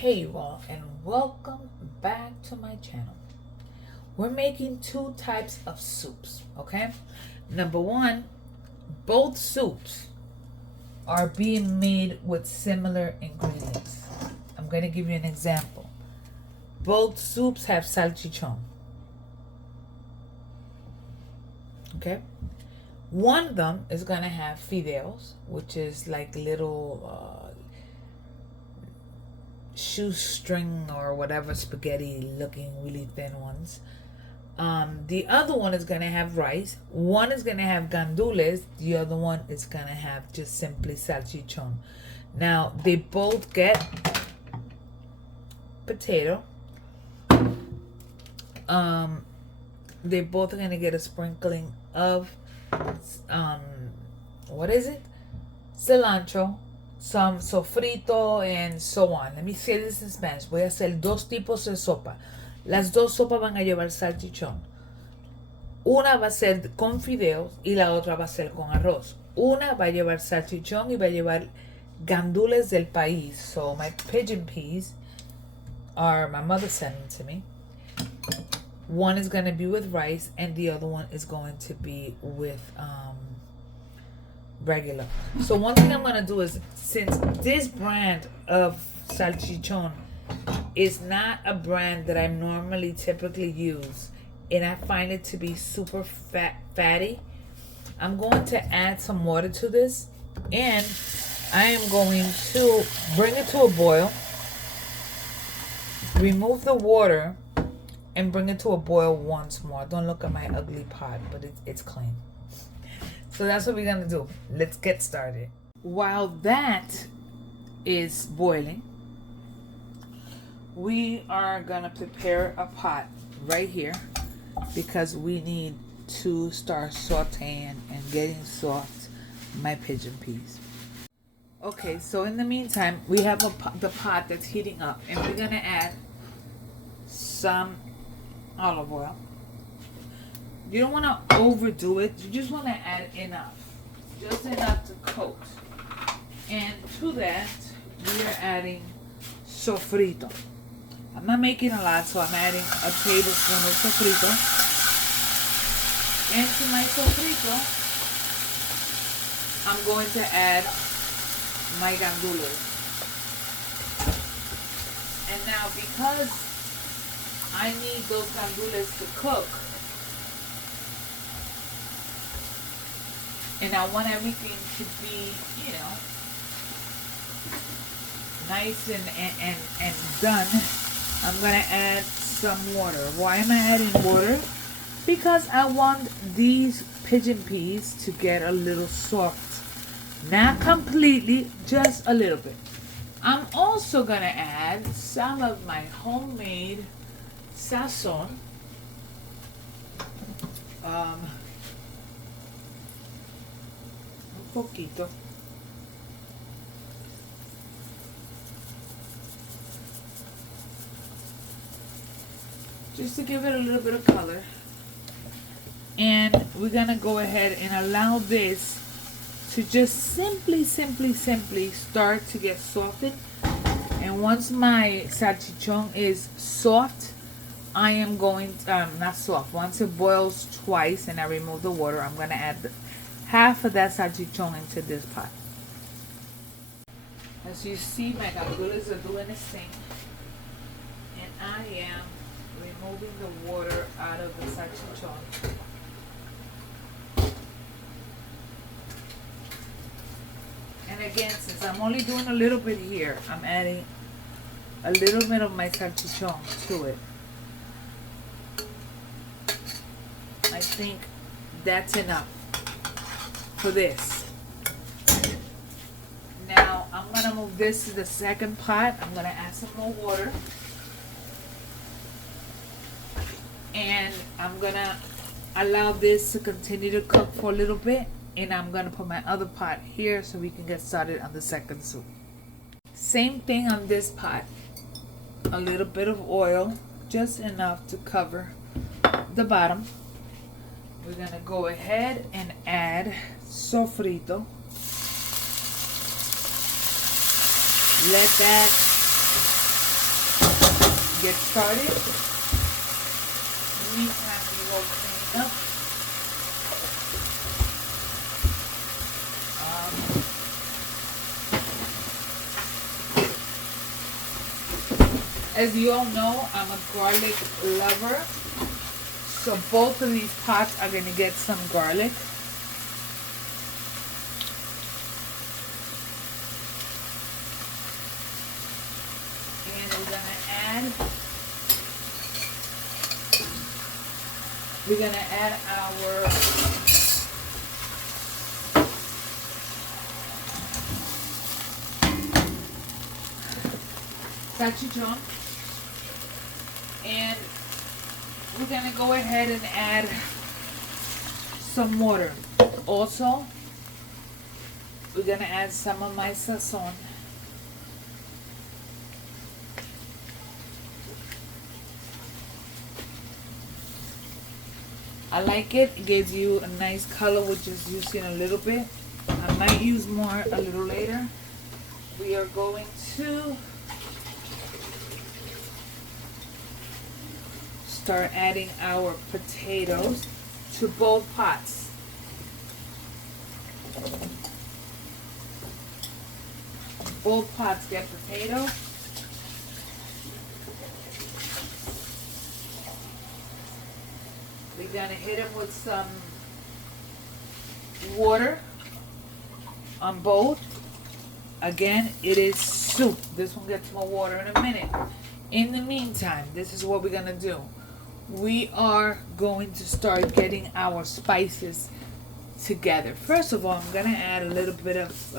Hey you all, and welcome back to my channel. We're making two types of soups, okay? Number one, both soups are being made with similar ingredients. I'm going to give you an example. Both soups have salchichon, okay? One of them is going to have fideos, which is like little shoestring or whatever spaghetti looking really thin ones. The other one is going to have rice. One is going to have guandules. The other one is going to have just simply salchichon. Now they both get potato. They both are going to get a sprinkling of what is it? Cilantro, some sofrito, and so on. Let me say this in Spanish. Voy a hacer dos tipos de sopa. Las dos sopas van a llevar salchichón. Una va a ser con fideos y la otra va a ser con arroz. Una va a llevar salchichón y va a llevar gandules del país. So my pigeon peas are my mother sent them to me. One is going to be with rice and the other one is going to be with regular. So one thing I'm going to do is, since this brand of salchichon is not a brand that I normally typically use, and I find it to be super fatty, I'm going to add some water to this, and I am going to bring it to a boil, remove the water, and bring it to a boil once more. Don't look at my ugly pot, but it's clean. So that's what we're gonna do. Let's get started. While that is boiling, we are gonna prepare a pot right here because we need to start sauteing and getting soft my pigeon peas. Okay, so in the meantime, we have the pot that's heating up, and we're gonna add some olive oil. You don't want to overdo it. You just want to add enough. Just enough to coat. And to that, we are adding sofrito. I'm not making a lot, so I'm adding a tablespoon of sofrito. And to my sofrito, I'm going to add my gandules. And now, because I need those gandules to cook, and I want everything to be, nice and done, I'm going to add some water. Why am I adding water? Because I want these pigeon peas to get a little soft. Not completely, just a little bit. I'm also going to add some of my homemade sazon. Un poquito. Just to give it a little bit of color. And we're gonna go ahead and allow this to just simply start to get softened. And once my salchichon is soft, I am going to, not soft, once it boils twice and I remove the water, I'm going to add half of that salchichon into this pot. As you see, my gandules are doing this thing, and I am removing the water out of the salchichon. And again, since I'm only doing a little bit here, I'm adding a little bit of my salchichon to it. I think that's enough for this. Now I'm going to move this to the second pot. I'm going to add some more water. And I'm going to allow this to continue to cook for a little bit. And I'm going to put my other pot here so we can get started on the second soup. Same thing on this pot. A little bit of oil, just enough to cover the bottom. We're going to go ahead and add sofrito. Let that get started. In the meantime, we will clean up. As you all know, I'm a garlic lover. So both of these pots are going to get some garlic. And we're going to add our salchichon. And we're going to go ahead and add some water. Also, we're going to add some of my sazon. I like it. It gives you a nice color, which is using a little bit. I might use more a little later. We are going to start adding our potatoes to both pots. Both pots get potato. We're gonna hit them with some water on both. Again, it is soup. This one gets more water in a minute. In the meantime, this is what we're gonna do. We are going to start getting our spices together. First of all, I'm gonna add a little bit of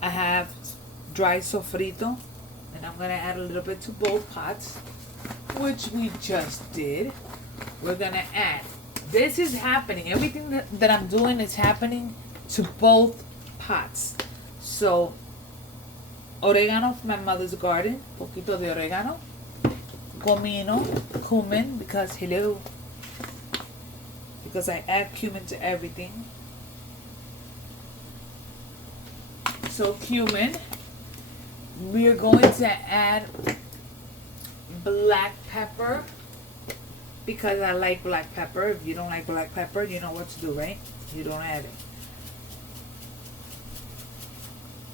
I have dry sofrito, and I'm gonna add a little bit to both pots, which we just did. We're gonna add. This is happening. Everything that I'm doing is happening to both pots. So, oregano from my mother's garden, poquito de oregano. Comino, cumin, because I add cumin to everything. So cumin. We are going to add black pepper because I like black pepper. If you don't like black pepper, you know what to do, right? You don't add it.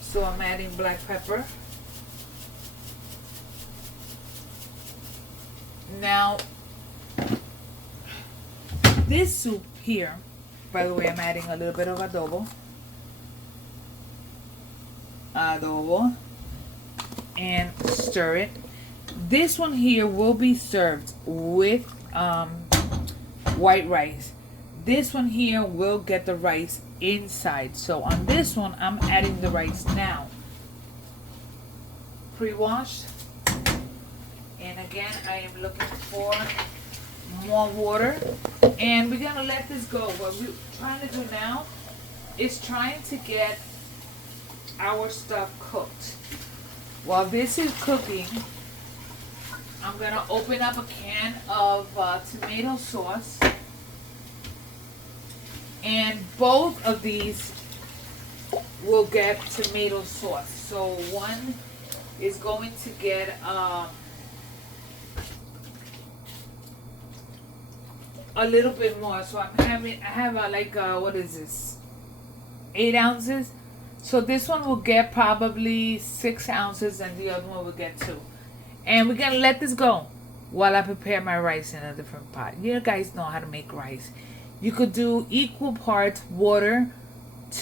So I'm adding black pepper. Now, this soup here, by the way, I'm adding a little bit of adobo. And stir it. This one here will be served with white rice. This one here will get the rice inside. So on this one, I'm adding the rice now. Pre-washed. And again, I am looking for more water. And we're going to let this go. What we're trying to do now is trying to get our stuff cooked. While this is cooking, I'm going to open up a can of tomato sauce. And both of these will get tomato sauce. So one is going to get a little bit more. So I have what is this? 8 ounces. So this one will get probably 6 ounces and the other one will get 2. And we're going to let this go while I prepare my rice in a different pot. You guys know how to make rice. You could do equal parts water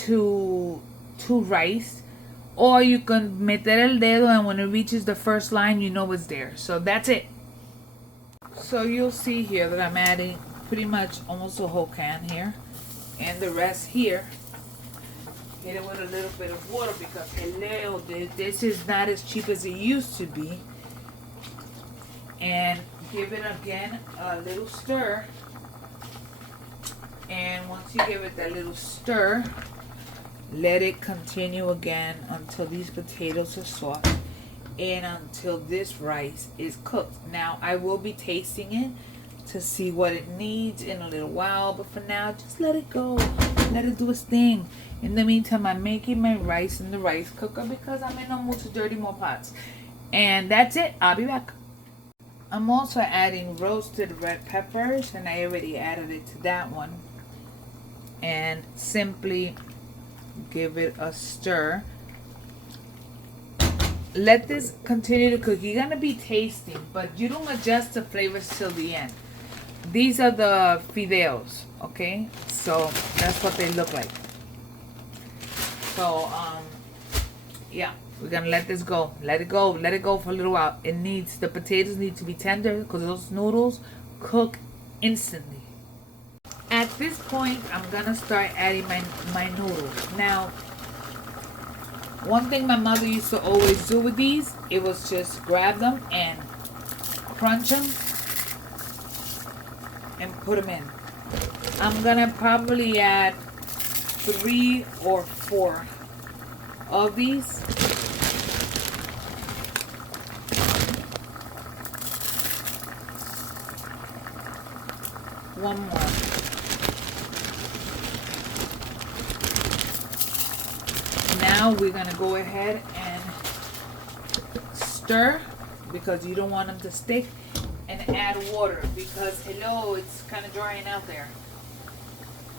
to rice. Or you can meter el dedo and when it reaches the first line, you know it's there. So that's it. So you'll see here that I'm adding pretty much almost a whole can here. And the rest here. Hit it with a little bit of water because hello, this is not as cheap as it used to be. And give it again a little stir. And once you give it that little stir, let it continue again until these potatoes are soft and until this rice is cooked. Now I will be tasting it to see what it needs in a little while, but for now just let it go, let it do its thing. In the meantime, I'm making my rice in the rice cooker because I'm in no mood to dirty more pots. And that's it. I'll be back. I'm also adding roasted red peppers, and I already added it to that one. And simply give it a stir. Let this continue to cook. You're gonna be tasting, but you don't adjust the flavors till the end. These are the fideos, okay? So that's what they look like. So yeah, we're gonna let this go. Let it go. Let it go for a little while. The potatoes need to be tender because those noodles cook instantly. At this point, I'm gonna start adding my noodles. Now, one thing my mother used to always do with these, it was just grab them and crunch them and put them in. I'm gonna probably add 3 or 4 of these. One more. Now we're gonna go ahead and stir because you don't want them to stick, and add water because hello, it's kind of drying out there.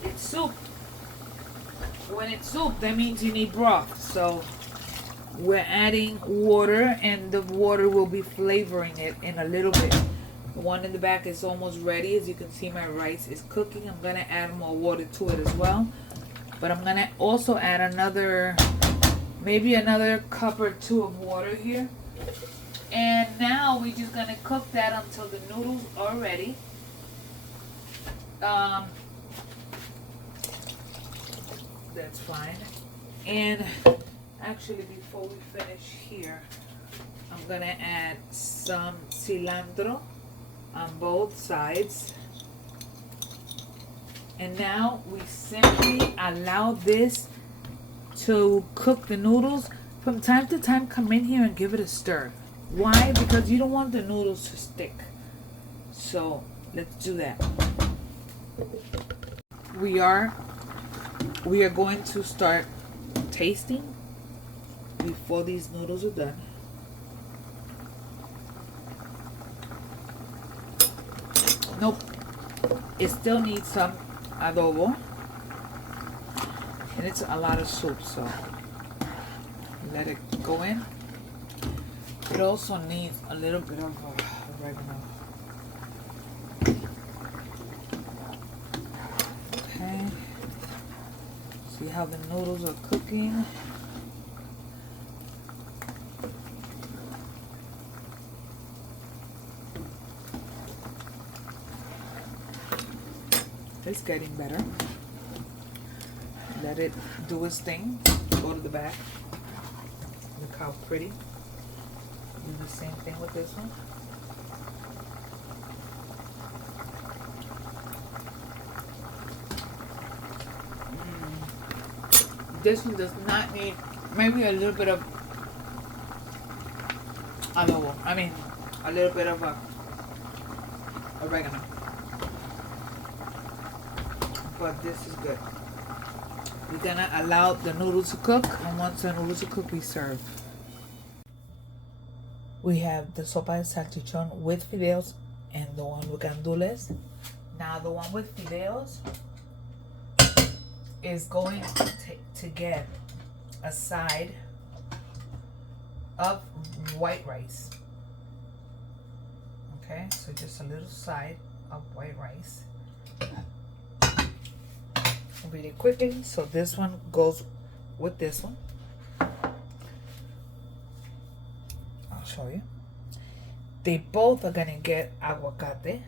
It's soup. When it's soup, that means you need broth. So we're adding water, and the water will be flavoring it in a little bit. The one in the back is almost ready. As you can see, my rice is cooking. I'm gonna add more water to it as well, but I'm gonna also add maybe another cup or 2 of water here. And now we're just gonna cook that until the noodles are ready. That's fine. And actually, before we finish here, I'm gonna add some cilantro on both sides. And now we simply allow this to cook the noodles. From time to time, come in here and give it a stir. Why? Because you don't want the noodles to stick. So let's do that. We are going to start tasting before these noodles are done. Nope. It still needs some adobo. And it's a lot of soup, so let it go in. It also needs a little bit of oregano. Okay. See how the noodles are cooking. It's getting better. Let it do its thing. Go to the back. Look how pretty. Do the same thing with this one. This one does not need, maybe a little bit of adobo. I mean, a little bit of oregano. But this is good. We're gonna allow the noodles to cook, and once the noodles are cooked, we serve. We have the sopa de salchichon with fideos and the one with guandules. Now the one with fideos is going to get a side of white rice. Okay, so just a little side of white rice. Really quickly, so this one goes with this one. I'll show you. They both are gonna get aguacate.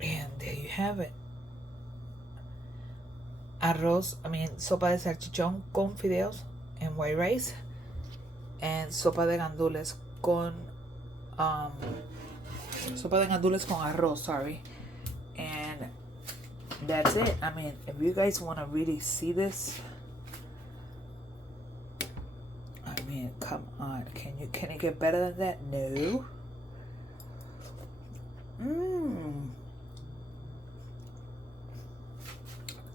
And there you have it. Sopa de salchichón con fideos and white rice. And sopa de gandules con arroz, sorry. And that's it. I mean, if you guys want to really see this, I mean, come on. Can it get better than that? No.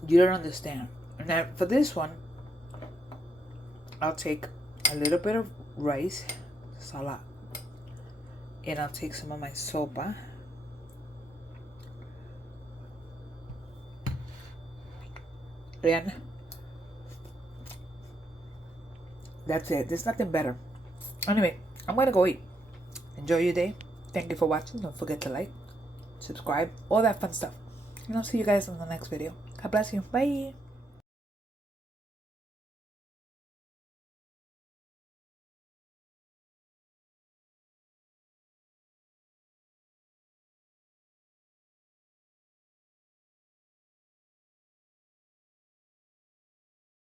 You don't understand. And then for this one, I'll take a little bit of rice, just a lot. And I'll take some of my sopa. And that's it. There's nothing better. Anyway, I'm gonna go eat. Enjoy your day. Thank you for watching. Don't forget to like, subscribe, all that fun stuff. And I'll see you guys in the next video. God bless you. Bye.